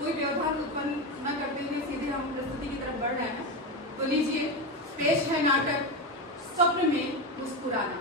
कोई व्यवधान उत्पन्न न करते हुए सीधे हम प्रस्तुति की तरफ बढ़ रहे हैं। तो लीजिए, पेश है नाटक स्वप्न में मुस्कुराना।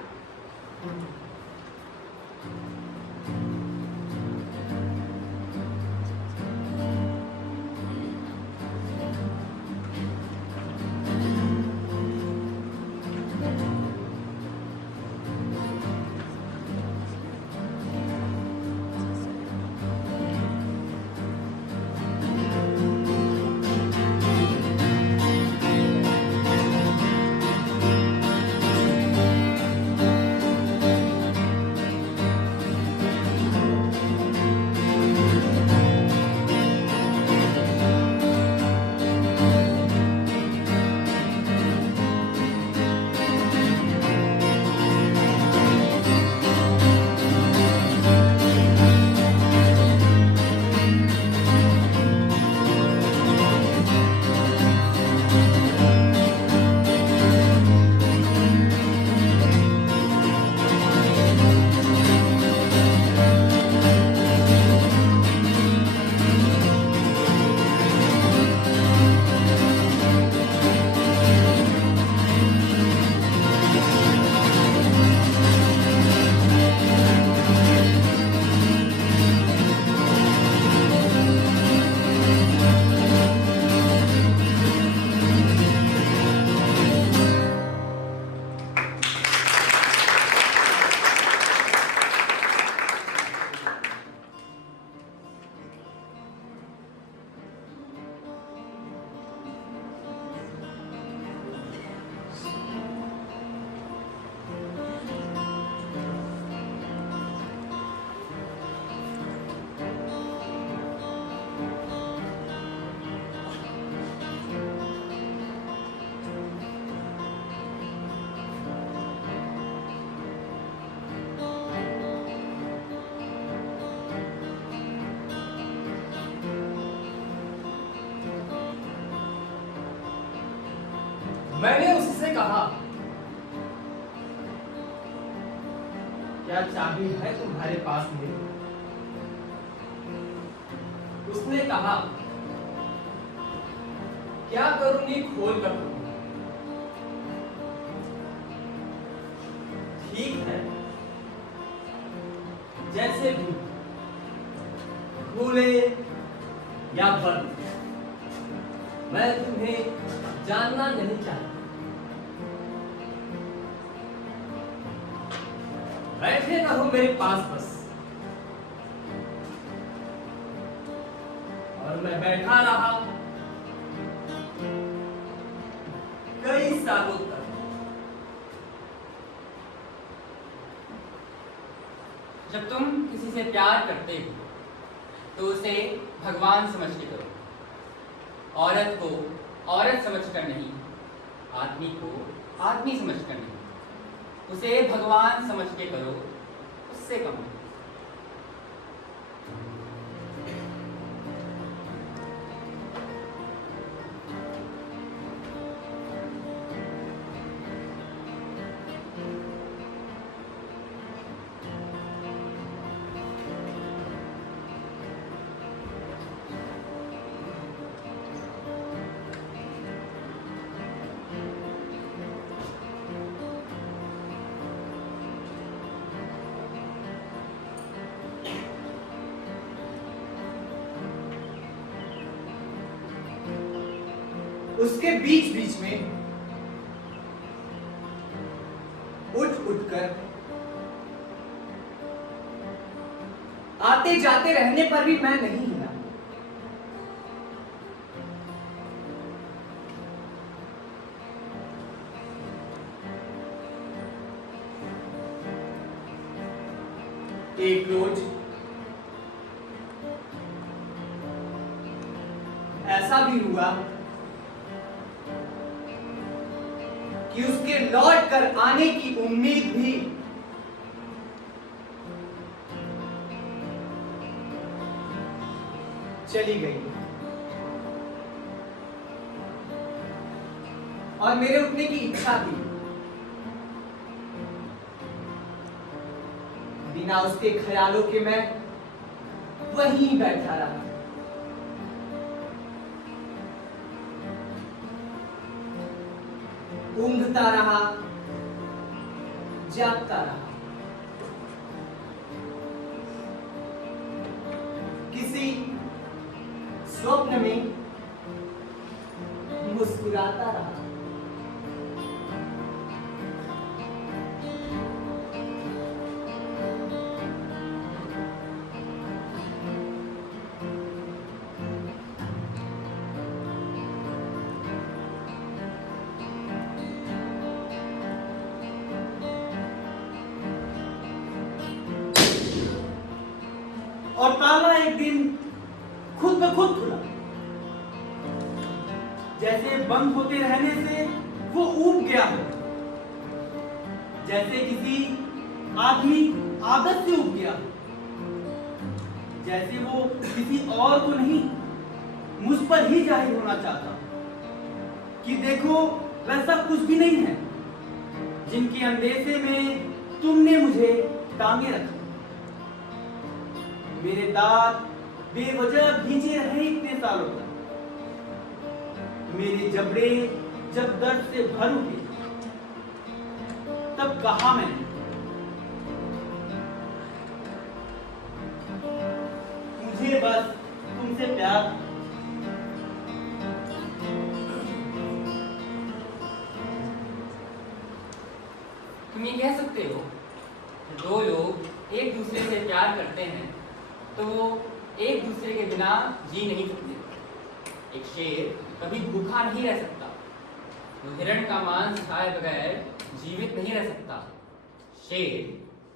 मैंने उससे कहा, क्या चाबी है तुम्हारे पास मेरी? उसने कहा, क्या करूंगी खोल कर तुम? ठीक है, जैसे भी, खुले या बंद, मैं तुम्हें जानना नहीं चाहता। बैठे रहो मेरे पास बस। और मैं बैठा रहा कई सालों तक। जब तुम किसी से प्यार करते हो तो उसे भगवान समझ के करो। औरत को औरत समझकर नहीं, आदमी को आदमी समझकर नहीं, उसे भगवान समझ के करो, उससे कम। उसके बीच बीच में उठ उठकर आते जाते रहने पर भी मैं नहीं हिला। एक रोज ऐसा भी हुआ कि उसके लौट कर आने की उम्मीद भी चली गई और मेरे उठने की इच्छा थी बिना उसके ख्यालों के मैं वहीं बैठा रहा। ऊंघता रहा, जागता रहा, किसी स्वप्न में मुस्कुराता रहा। और ताला एक दिन खुद ब खुद खुला। जैसे बंद होते रहने से वो ऊब गया हो, जैसे किसी आदमी आदत से ऊब गया हो, जैसे वो किसी और को नहीं मुझ पर ही जाहिर होना चाहता कि देखो वैसा कुछ भी नहीं है जिनके अंदेशे में तुमने मुझे टांगे रखा। मेरे दांत बेवजह भींचे रहे इतने सालों तक। मेरे जबड़े जब दर्द से भर उठे तब कहा मैंने, मुझे बस तुमसे प्यार। तुम ये कह सकते हो कि दो लोग एक दूसरे से प्यार करते हैं तो वो एक दूसरे के बिना जी नहीं सकते। एक शेर कभी भूखा नहीं रह सकता, वो हिरण का मांस खाए बगैर जीवित नहीं रह सकता। शेर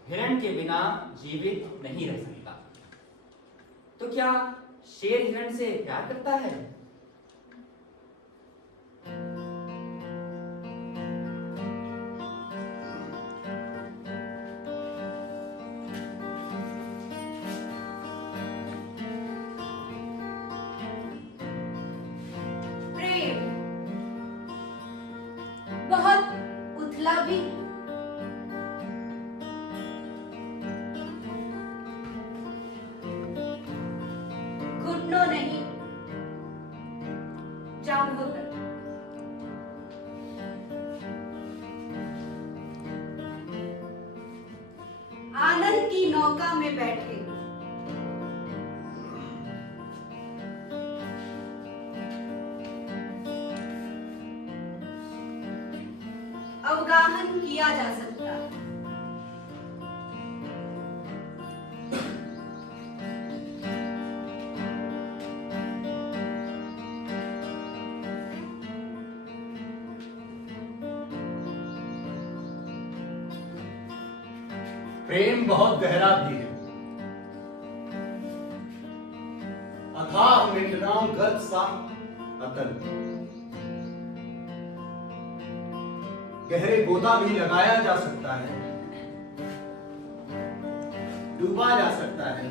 हिरण के बिना जीवित नहीं रह सकता। तो क्या शेर हिरण से प्यार करता है? बहुत उथला भी, घुटनों नहीं, जांघों तक। आनंद की नौका में बैठे, अवगाहन किया जा सकता। प्रेम बहुत गहरा भी है, अथाह मिटनाओं गर्द सा अतल। गहरे गोता भी लगाया जा सकता है, डूबा जा सकता है,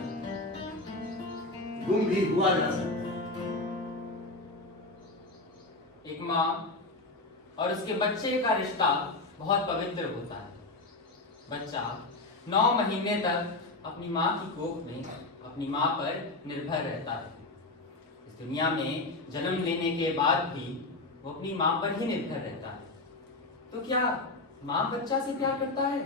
गुम भी हुआ जा सकता है। एक माँ और उसके बच्चे का रिश्ता बहुत पवित्र होता है। बच्चा 9 महीने तक अपनी माँ की कोख में अपनी माँ पर निर्भर रहता है। इस दुनिया में जन्म लेने के बाद भी वो अपनी माँ पर ही निर्भर रहता है। तो क्या माँ बच्चा से प्यार करता है?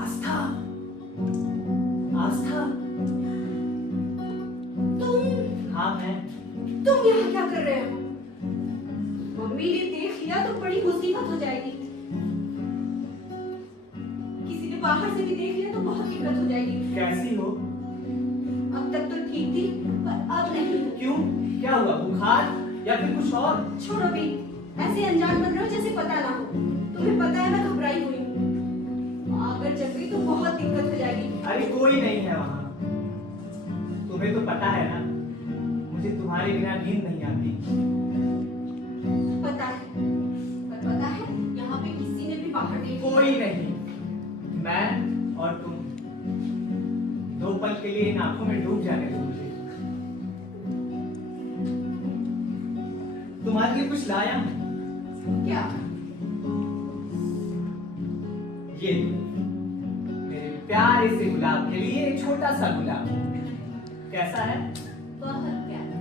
आस्था, आस्था, हाँ मैं। तुम यहाँ क्या कर रहे हो? मम्मी ने देख लिया तो बड़ी मुसीबत हो जाएगी। किसी ने बाहर से भी देख लिया तो बहुत दिक्कत हो जाएगी। कैसी हो? अब तक तो ठीक थी पर अब नहीं। क्यों? क्या हुआ? बुखार या फिर कुछ और? छोड़ो भी, ऐसे अनजान बन रहे हो जैसे पता ना हो। तुम्हें पता है मैं घबराई हुई हूँ। अगर जग गई तो बहुत दिक्कत हो जाएगी। अरे कोई नहीं है वहां। तुम्हें तो पता है ना, मुझे तुम्हारे बिना नींद नहीं आती। पता के लिए इन आंखों में डूब जाने दो मुझे। तुम्हारे लिए कुछ लाया हूं। क्या? ये मेरे प्यारे से गुलाब के लिए एक छोटा सा गुलाब। कैसा है? बहुत प्यारा।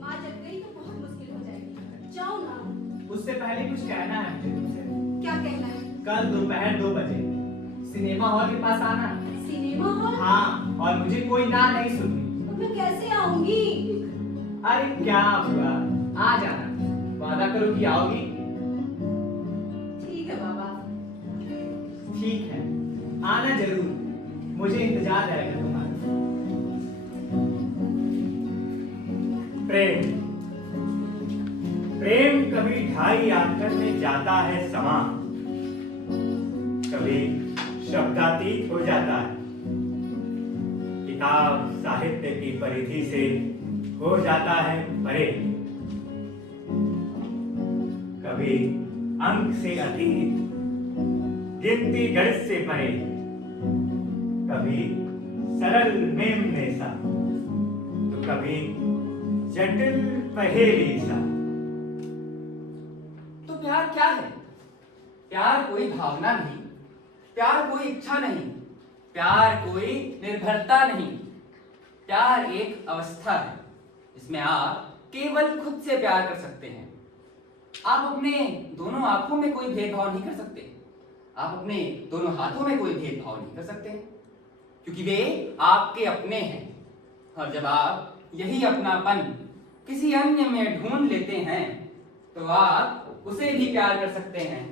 माँ जग गई तो बहुत मुश्किल हो जाएगी। जाओ ना। उससे पहले कुछ कहना है मुझे तुमसे। क्या कहना है? कल दोपहर 2 बजे सिनेमा हॉल के पास आना। Cinema hall? हाँ, और मुझे कोई ना नहीं सुननी। तो मैं कैसे आऊंगी? अरे क्या हुआ, आ जाना। वादा करो कि आओगी। ठीक है बाबा। ठीक है, आना जरूर। मुझे इंतजार रहेगा तुम्हारा। प्रेम प्रेम कभी ढाई आंकड़ में जाता है समा, कभी शब्दातीत हो जाता है। किताब साहित्य की परिधि से हो जाता है परे, कभी अंक से अतीत, गिनती गणित से परे, कभी सरल मेमने सा, तो कभी जटिल पहेली सा। तो प्यार क्या है? प्यार कोई भावना नहीं, प्यार कोई इच्छा नहीं, प्यार कोई निर्भरता नहीं। प्यार एक अवस्था है जिसमें आप केवल खुद से प्यार कर सकते हैं। आप अपने दोनों आंखों में कोई भेदभाव नहीं कर सकते। आप अपने दोनों हाथों में कोई भेदभाव नहीं कर सकते, क्योंकि वे आपके अपने हैं। और जब आप यही अपनापन किसी अन्य में ढूंढ लेते हैं, तो आप उसे भी प्यार कर सकते हैं।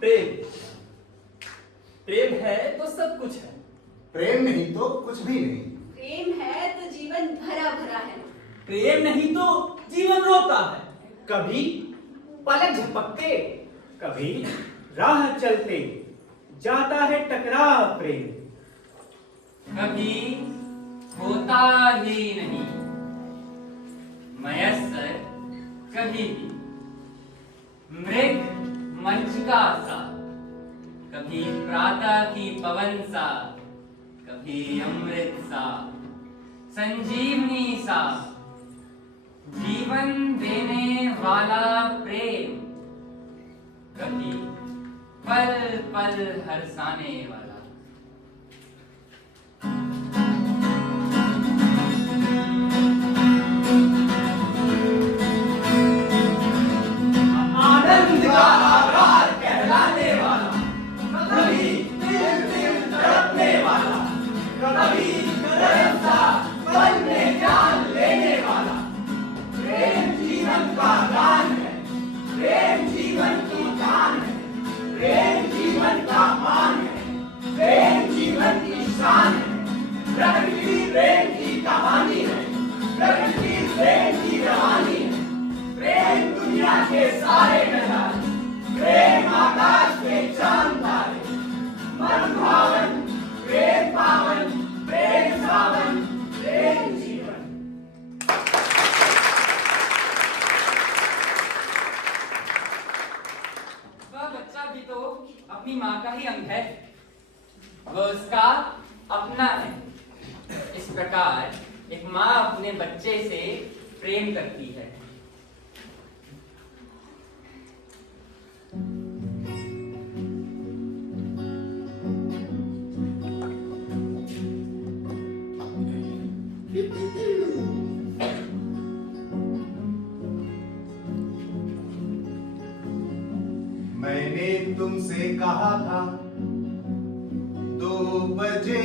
प्रेम प्रेम है तो सब कुछ है। प्रेम नहीं तो कुछ भी नहीं। प्रेम है तो जीवन भरा भरा है। प्रेम नहीं तो जीवन रोता है। कभी पलक झपकते, कभी राह चलते जाता है टकराव प्रेम। कभी होता ही नहीं मयस्सर, कभी भी मृग मंचिका सा, कभी प्रातः की पवन सा, कभी अमृत सा, संजीवनी सा, जीवन देने वाला प्रेम, कभी पल पल हर्षाने वाला। आनंद का आधार कहलाने वाला, कभी दिल दिल धड़कने वाला, कभी गरम सा पल में जान लेने वाला। प्रेम जीवन का गान है, प्रेम जीवन की जान है, प्रेम जीवन का मान है, प्रेम जीवन की शान है। प्रकृति प्रेम की कहानी है, प्रकृति प्रेम की रवानी है। प्रेम दुनिया के सारे नजारे, प्रेम आकाश के चांद तारे। मन भावन, प्रेम पावन, प्रेम सावन, प्रेम जीवन। वह बच्चा भी तो अपनी माँ का ही अंग है, वह उसका अपना है। इस प्रकार एक माँ अपने बच्चे से प्रेम करती है। मैंने तुमसे कहा था 2 बजे,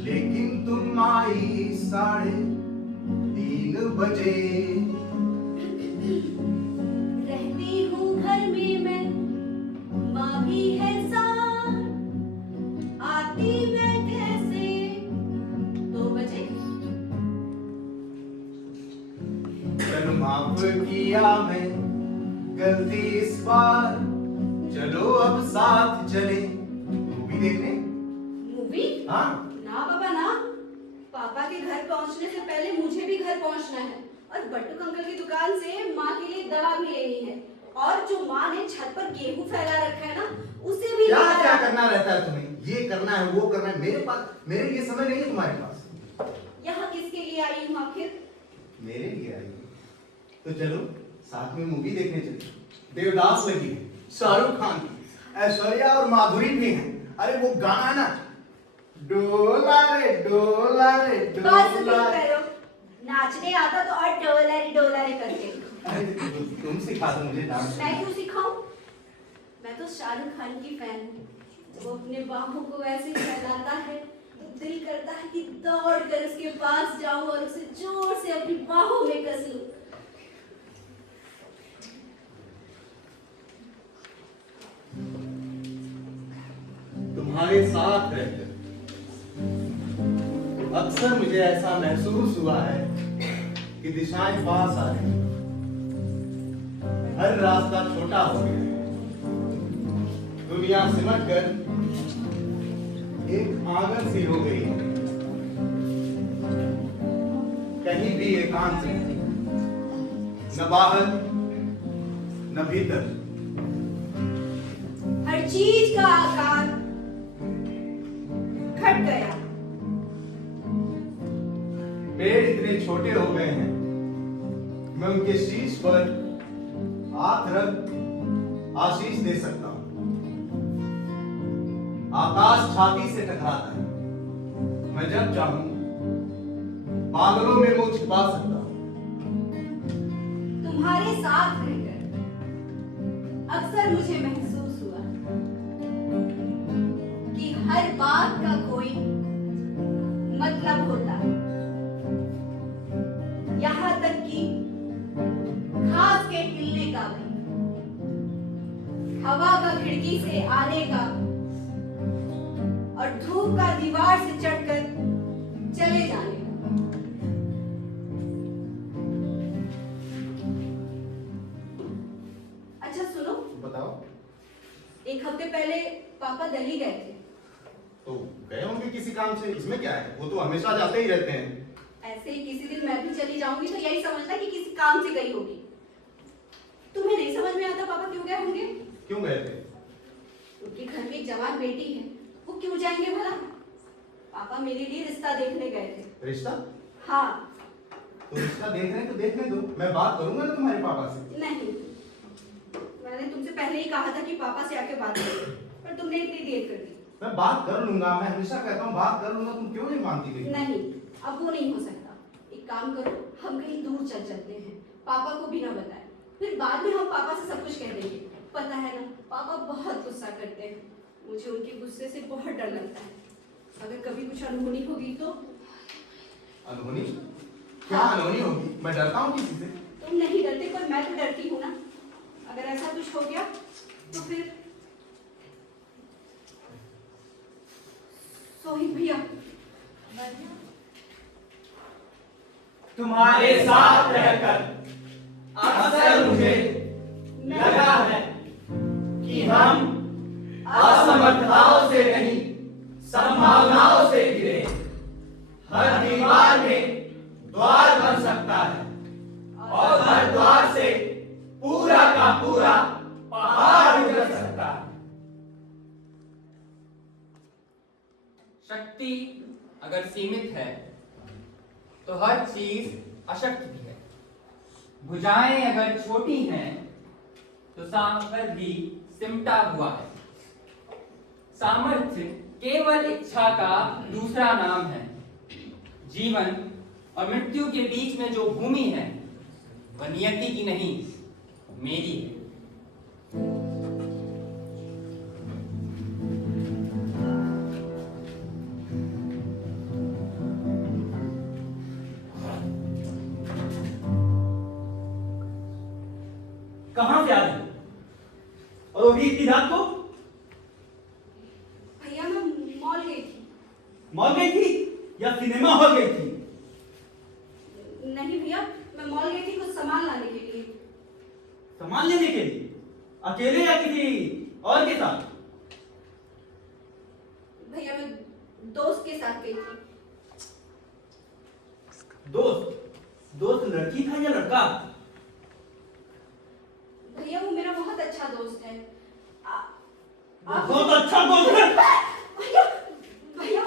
लेकिन तुम आई 3:30 बजे। रहती हूँ घर में मैं, माँ भी है साथ, आती मैं कैसे 2 बजे। चलो माफ किया मैं गलती इस बार, चलो अब साथ चले मूवी देखने। मूवी? हाँ, ना बाबा ना, पापा के घर पहुंचने से पहले मुझे भी घर पहुंचना है और बट्टू अंकल की दुकान से माँ के लिए दवा भी लेनी है, और जो माँ ने छत पर गेहूं फैला रखा है ना, उसे भी क्या लेना क्या है। करना रहता है तुम्हें? ये करना है, वो करना है। मेरे लिए समय नहीं है तुम्हारे पास। यहाँ किसके लिए आई हूँ आखिर? मेरे लिए आई है। तो चलो साथ में मूवी देखने चले। देवदास लगी है, शाहरुख खान की, ऐश्वर्या और माधुरी भी है। अरे वो गाना है ना, डोला रे डोला रे बस भी डोला। करो, नाचने आता तो और डोला रे करके। अरे तुम सिखा दो मुझे डांस। मैं क्यों सिखाऊं? मैं तो शाहरुख खान की फैन हूँ। जब वो अपने बाहों को ऐसे फैलाता है तो दिल करता है कि दौड़ कर उसके पास जाऊं और उसे जोर से अपनी बाहों में कस लूं। तुम्हारे साथ रहकर अक्सर मुझे ऐसा महसूस हुआ है कि दिशाएं पास आ रही हैं। हर रास्ता छोटा हो गया है। दुनिया सिमट कर एक आंगन सी हो गई है। कहीं भी एकांत नहीं, न बाहर न भीतर। हर चीज का आकार घट गया। पेड़ इतने छोटे हो गए हैं, मैं उनके शीश पर हाथ रख आशीष दे सकता हूं। आकाश छाती से टकराता है, मैं जब चाहूं बादलों में मुंह छिपा सकता हूं। तुम्हारे साथ रहकर अक्सर मुझे महसूस हुआ कि हर बात का कोई मतलब होता है। यहाँ तक कि घास के हिलने का भी, हवा का खिड़की से आने का और धूप का दीवार से चढ़कर चले जाने का। अच्छा सुनो, बताओ। 1 हफ्ते पहले पापा दिल्ली गए थे। तो गए होंगे किसी काम से, इसमें क्या है? वो तो हमेशा जाते ही रहते हैं। ऐसे ही किसी दिन मैं भी चली जाऊंगी तो यही समझना कि किसी काम से गई होगी। तुम्हें नहीं समझ में आता पापा क्यों गए होंगे? क्यों गए थे? उनके घर में एक जवान बेटी है, वो क्यों जाएंगे भला? पापा मेरे लिए रिश्ता देखने गए थे। रिश्ता? हाँ। तो रिश्ता देखने तो देखने दो, मैं बात करूंगा ना तुम्हारे पापा से। नहीं, मैंने तुमसे पहले ही कहा था कि पापा से आके बात करो, पर तुमने इतनी देर कर दी। मैं बात कर लूंगा, मैं हमेशा कहता हूँ बात कर लूंगा, तुम क्यों नहीं मानती गई? नहीं, अब वो नहीं हो सकता। एक काम करो, हम कहीं दूर चल चलते हैं, पापा को भी ना बताएं, फिर बाद में हम पापा से सब कुछ कह देंगे। पता है ना, पापा बहुत गुस्सा करते हैं, मुझे उनके गुस्से से बहुत डर लगता है। अगर कभी कुछ अनहोनी होगी तो? अनहोनी? क्या अनहोनी होगी? मैं डरता हूँ किसी से? तुम नहीं डरते, पर मैं तो डरती हूँ ना। अगर ऐसा कुछ हो गया तो फिर सोहित भैया, तुम्हारे साथ रहकर अक्सर मुझे लगा है कि हम असमर्थताओं से नहीं, संभावनाओं से घिरे। हर दीवार में द्वार बन सकता है और हर द्वार से पूरा का पूरा पहाड़ उतर सकता है। शक्ति अगर सीमित है तो हर चीज अशक्त भी है। भुजाएं अगर छोटी हैं तो सागर भी सिमटा हुआ है। सामर्थ्य केवल इच्छा का दूसरा नाम है। जीवन और मृत्यु के बीच में जो भूमि है वह नियति की नहीं, मेरी है। कहां से आ रही हो? और वो भी इतनी रात को? भैया मैं मॉल गई थी। मॉल गई थी या सिनेमा हॉल गई थी? नहीं भैया, मैं मॉल गई थी कुछ सामान लाने के लिए। सामान लेने के लिए? अकेले या किसी और के साथ? भैया मैं दोस्त के साथ गई थी। दोस्त लड़की था या लड़का? भैया वो मेरा बहुत अच्छा दोस्त है। बहुत अच्छा दोस्त है। भैया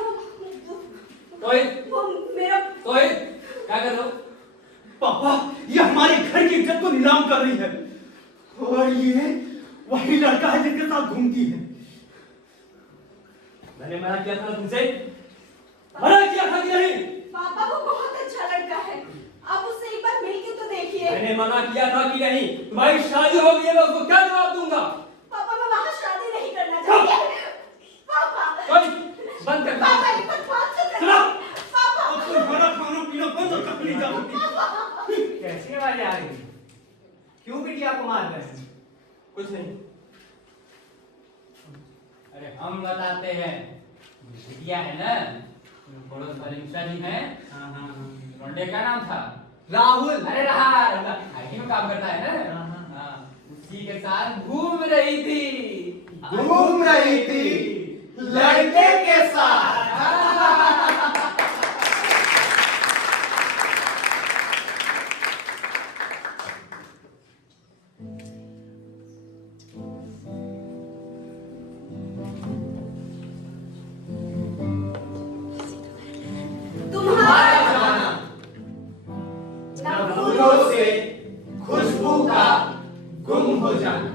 वो मेरा क्या कर लो? पापा, ये हमारे घर की इज्जत को नीलाम कर रही है और ये वही लड़का है जिसके साथ घूमती है। मैंने मना किया था तुमसे, मना किया था कि नहीं? पापा वो बहुत अच्छा लड़का है, आप उससे एक बार मिलके तो देखिए। मैंने मना किया था कि नहीं? तुम्हारी शादी हो गई है, मैं उसको क्या जवाब दूंगा? पापा मैं वहाँ शादी नहीं करना चाहती। पापा बंद कर। पापा एक बात सुन। सुनो। पापा अब तुम्हारा खाना पीना बंद और कभी नहीं जाऊंगी। कैसी आवाजें आ रही हैं? क्यों बिटिया को मार रहे हैं? कुछ नहीं। अरे हम बताते हैं, बिटिया है ना, पड़ोस वाले मिश्रा जी हैं। हाँ। लौंडे का नाम था राहुल। अरे रहा आईटी में काम करता है ना। हाँ, उसी के साथ घूम रही थी लड़के के साथ। तुम्हारा जाना न फूलों से खुशबू का गुम हो जाना,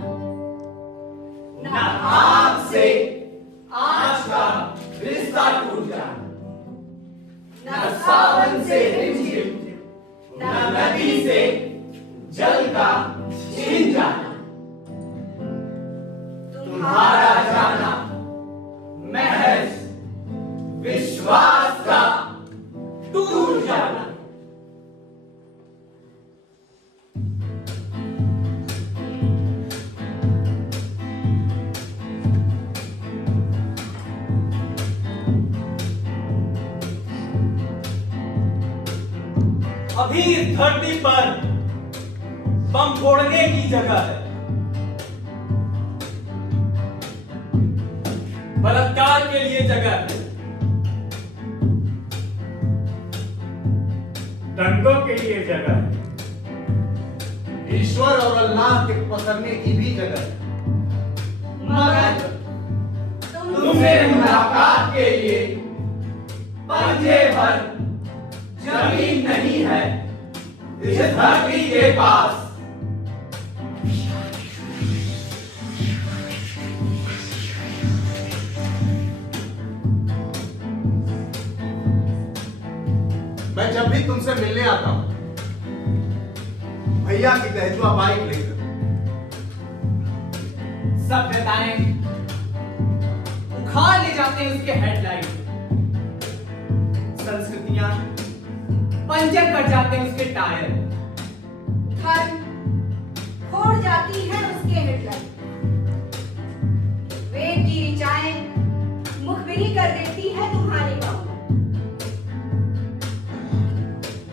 न आग से आँच का रिश्ता टूट जाना, न सावन से रिमझिम, न नदी से जल का छिन जाना, तुम्हारा जाना महज विश्वास का टूट जाना। अभी इस धरती पर बम फोड़ने की जगह है, बलात्कार के लिए जगह है, दंगों के लिए जगह है, ईश्वर और अल्लाह के पकड़ने की भी जगह है, मगर तुमसे मुलाकात के लिए पंजे भर जमीन नहीं है इस धरती के पास। मैं जब भी तुमसे मिलने आता हूं भैया की दहजुआ बाइक लेकर, सभ्यताएं उखाड़ ले जाते हैं उसके हेडलाइट, संस्कृतियां पंचर कर जाते हैं उसके टायर, धर्म फोड़ जाती है उसके हेडलाइट, वेद की ऋचाएं मुखबिरी कर देती है तुम्हारी बाहों,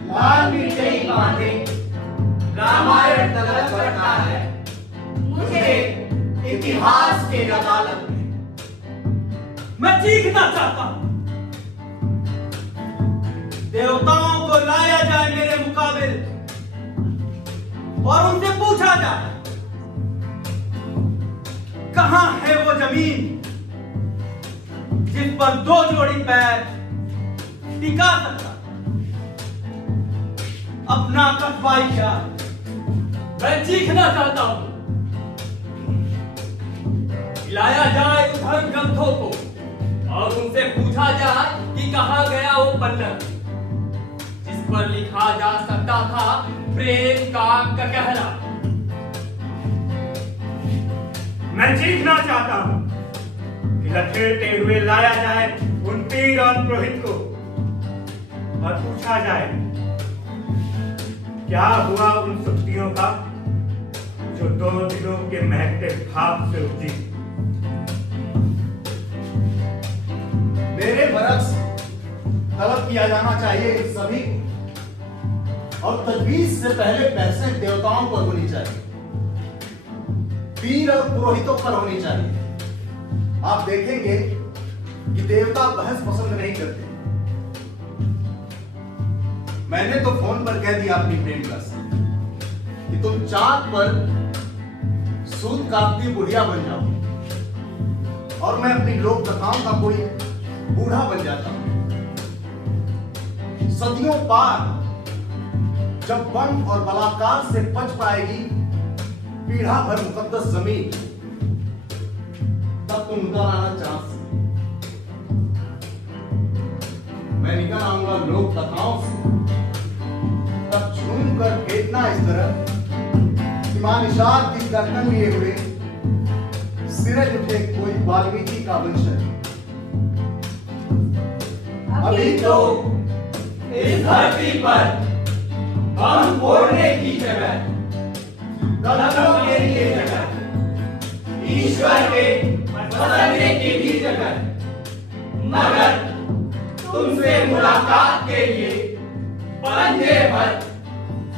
लाल मिर्चई बांधे रामायण तलक बढ़ता है मुझे इतिहास के अदालत में। मैं चीखना चाहता हूं, देवताओं को लाया जाए मेरे मुकाबिल और उनसे पूछा जाए कहां है वो जमीन जिस पर दो जोड़ी पैर टिका सकता, अपना कस्बाई क्या। मैं चीखना चाहता हूं, लाया जाए उस धर्म ग्रंथों को और उनसे पूछा जाए कि कहां गया वो पन्ना, पर लिखा जा सकता था प्रेम का कहला। मैं चीखना चाहता हूँ कि लखेड़ते हुए लाया जाए उन पीर और पुरोहित को और पूछा जाए क्या हुआ उन सुक्तियों का जो 2 दिनों के महकते भाप से उपजी। मेरे बरक्स तलब किया जाना चाहिए इन सभी को, और तजवीज से पहले बहसें देवताओं पर होनी चाहिए, पीर और पुरोहितों पर होनी चाहिए। आप देखेंगे कि देवता बहस पसंद नहीं करते। मैंने तो फोन पर कह दिया अपनी प्रेमिका से कि तुम चांद पर सूत काटती बुढ़िया बन जाओ और मैं अपनी लोक कथाओं का कोई बूढ़ा बन जाता हूं। सदियों पार जब बम और बलात्कार से बच पाएगी पीढ़ा भर मुकद्दस जमीन, तब तुम उतर आना चांस। मैं निकल आऊंगा लोक कथाओं से, तब झूम कर फेंकना इस तरह कि मां निषाद की गर्दन लिए हुए सिरज उठे कोई वाल्मीकि का वंशज। अभी तो इस धरती पर बम फोड़ने की जगह, गलतों के लिए जगह, ईश्वर के बसने की भी जगह, मगर तुमसे मुलाकात के लिए पंजे भर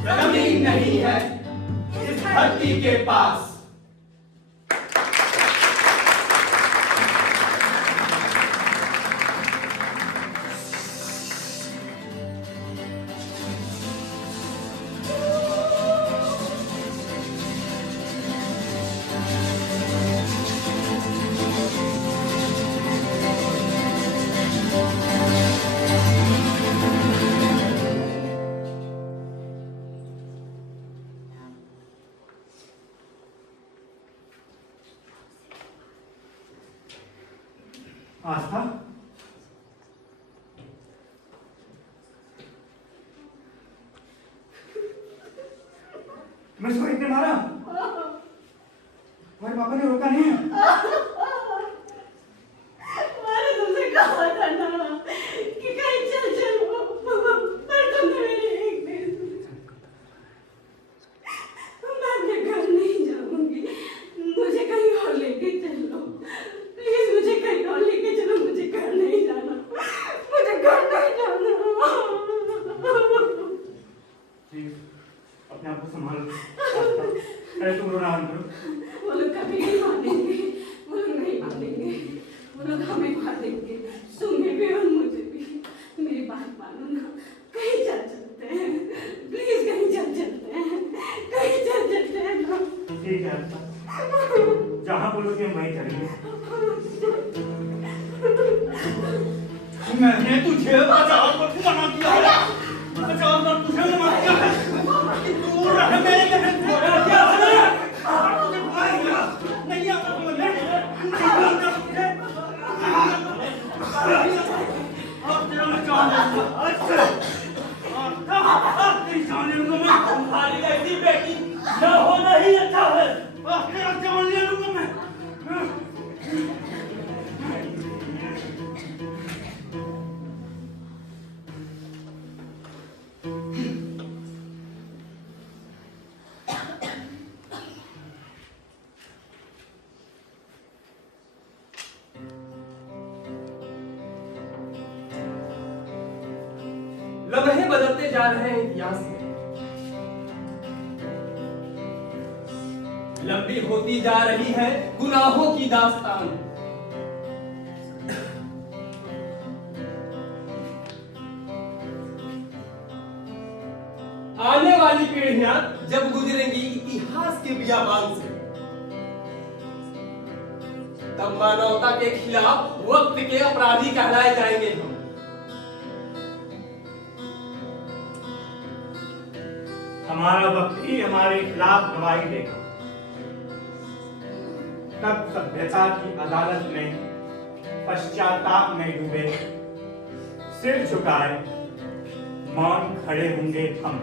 जमीन नहीं है इस धरती के पास। आस्था, मैं सोई ने मारा, तुम्हारे पापा ने रोका नहीं है। मैंने तुमसे कहा था ना कि कहीं चल चलो, पर तुमने मेरी एक भी मैं अपने घर नहीं जाऊंगी, मुझे कहीं और लेके चलो प्लीज, मुझे कहीं और लेके चलो, मुझे घर नहीं जाना, मुझे घर नहीं जाना। ठीक, अपने आप को संभालो। अरे तुम रोना बंद करो। वो लोग कभी नहीं मानेंगे, वो लोग नहीं मानेंगे, वो लोग हमें मार देंगे, तुम्हें भी और मुझे भी। मेरी बात मानो ना, कहीं चल चलते हैं, प्लीज कहीं चल चलते हैं, कहीं चल चलते हैं ना। ठीक है आस्था, जहाँ बोलोगे हम वहीं चलेंगे। मैंने तुझे बचाव को मना किया है, बचाव कर तुझे मना किया है, दूर रह मेरे कहने से। क्या तुझे मारेगा नहीं आता समझ में, नहीं आता तुझे। अब तेरा मैं जान लूंगा। अच्छा अब तेरी जान लूंगा मैं। तुम्हारी ऐसी बेटी न होना ही अच्छा है। अब तेरा जान ले लूंगा मैं। लम्हे बदलते जा रहे हैं इतिहास में, लंबी होती जा रही है गुनाहों की दास्तान। आने वाली पीढ़ियां जब गुजरेंगी इतिहास के बियाबान से, तब मानवता के खिलाफ वक्त के अपराधी कहलाए जाएंगे हम। हमारा वक्त ही हमारे खिलाफ गवाही देगा। तब सभ्यता की अदालत में पश्चाताप में डूबे, सिर झुकाए, मौन खड़े होंगे हम।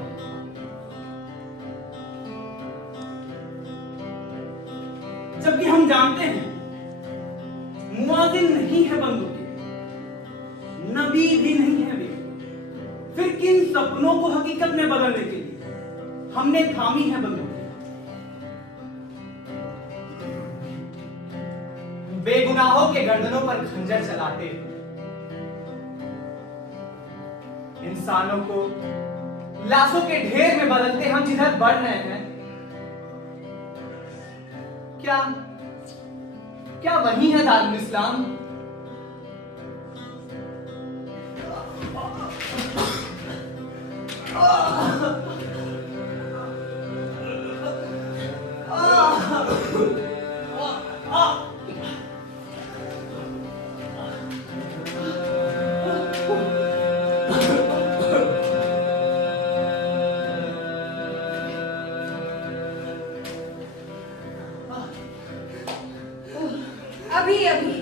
जबकि हम जानते हैं मुआजिन नहीं है बंदूकें, नबी भी नहीं है वे, फिर किन सपनों को हकीकत में बदलने के लिए हमने थामी है बंदूकें। बेगुनाहों के गर्दनों पर खंजर चलाते इंसानों को लाशों के ढेर में बदलते हम जिधर बढ़ रहे हैं, क्या क्या वही है दारुल इस्लाम? अभी अभी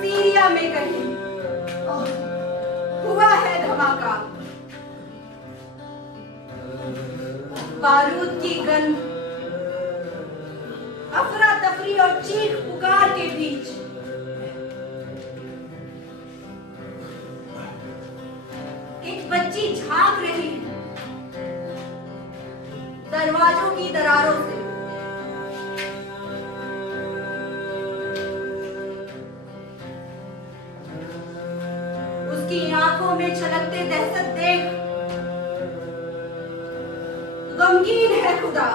सीरिया में कहीं हुआ है धमाका, बारूद की गंध, अफरा तफरी और चीख पुकार के बीच एक बच्ची झांक रही है दरवाजों की दरारों से। उसकी आंखों में छलकते दहशत देख गमगीन है खुदा।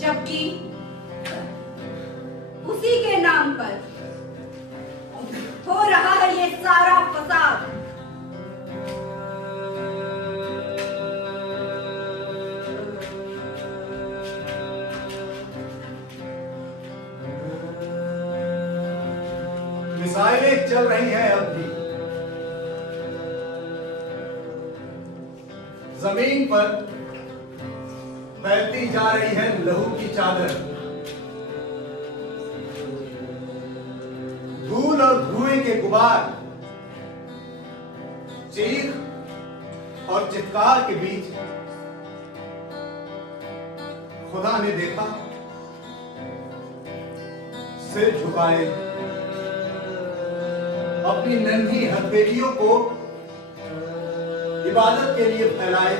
जबकि उसी के नाम पर हो रहा है ये सारा फसाद। मिसाइलें चल रही हैं अब भी, जमीन पर फैलती जा रही है लहू की चादर। धूल और धुएं के गुबार, चीख और चित्कार के बीच खुदा ने देखा, सिर झुकाए अपनी नन्ही हथेलियों को इबादत के लिए फैलाए,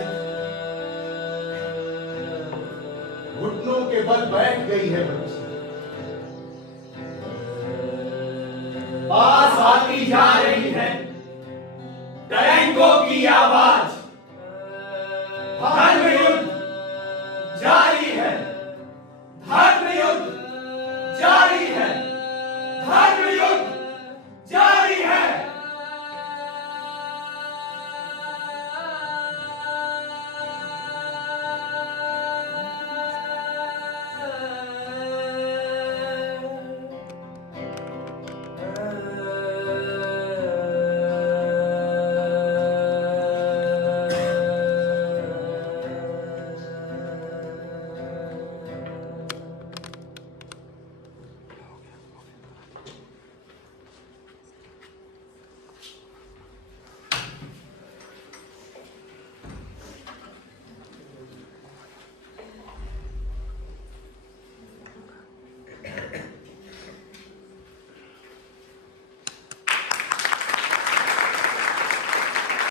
घुटनों के बल बैठ गई है बच्ची। पास आती जा रही है टैंकों की आवाज,